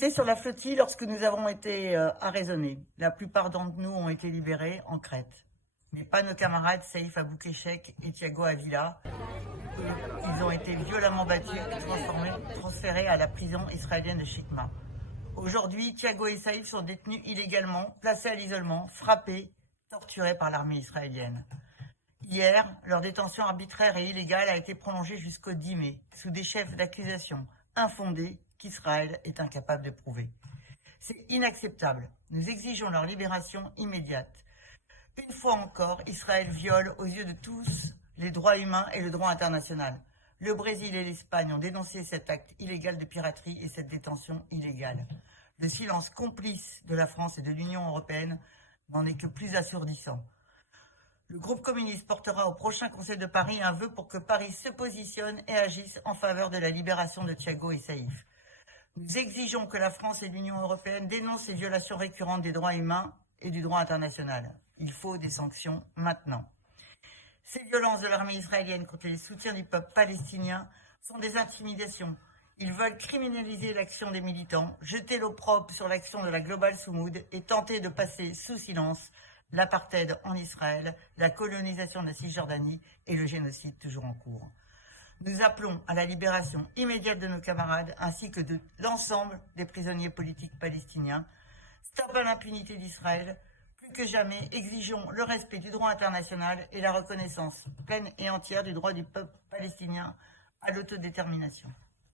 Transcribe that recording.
J'étais sur la flottille lorsque nous avons été arraisonnés. La plupart d'entre nous ont été libérés en Crète. Mais pas nos camarades Saïf Abou-Kéchek et Thiago Avila. Ils ont été violemment battus et transférés à la prison israélienne de Shikma. Aujourd'hui, Thiago et Saïf sont détenus illégalement, placés à l'isolement, frappés, torturés par l'armée israélienne. Hier, leur détention arbitraire et illégale a été prolongée jusqu'au 10 mai, sous des chefs d'accusation infondés qu'Israël est incapable de prouver. C'est inacceptable. Nous exigeons leur libération immédiate. Une fois encore, Israël viole aux yeux de tous les droits humains et le droit international. Le Brésil et l'Espagne ont dénoncé cet acte illégal de piraterie et cette détention illégale. Le silence complice de la France et de l'Union européenne n'en est que plus assourdissant. Le groupe communiste portera au prochain Conseil de Paris un vœu pour que Paris se positionne et agisse en faveur de la libération de Thiago et Saïf. Nous exigeons que la France et l'Union européenne dénoncent ces violations récurrentes des droits humains et du droit international. Il faut des sanctions maintenant. Ces violences de l'armée israélienne contre les soutiens du peuple palestinien sont des intimidations. Ils veulent criminaliser l'action des militants, jeter l'opprobre sur l'action de la Global Soumoud et tenter de passer sous silence l'apartheid en Israël, la colonisation de la Cisjordanie et le génocide toujours en cours. Nous appelons à la libération immédiate de nos camarades ainsi que de l'ensemble des prisonniers politiques palestiniens. Stop à l'impunité d'Israël. Plus que jamais, exigeons le respect du droit international et la reconnaissance pleine et entière du droit du peuple palestinien à l'autodétermination.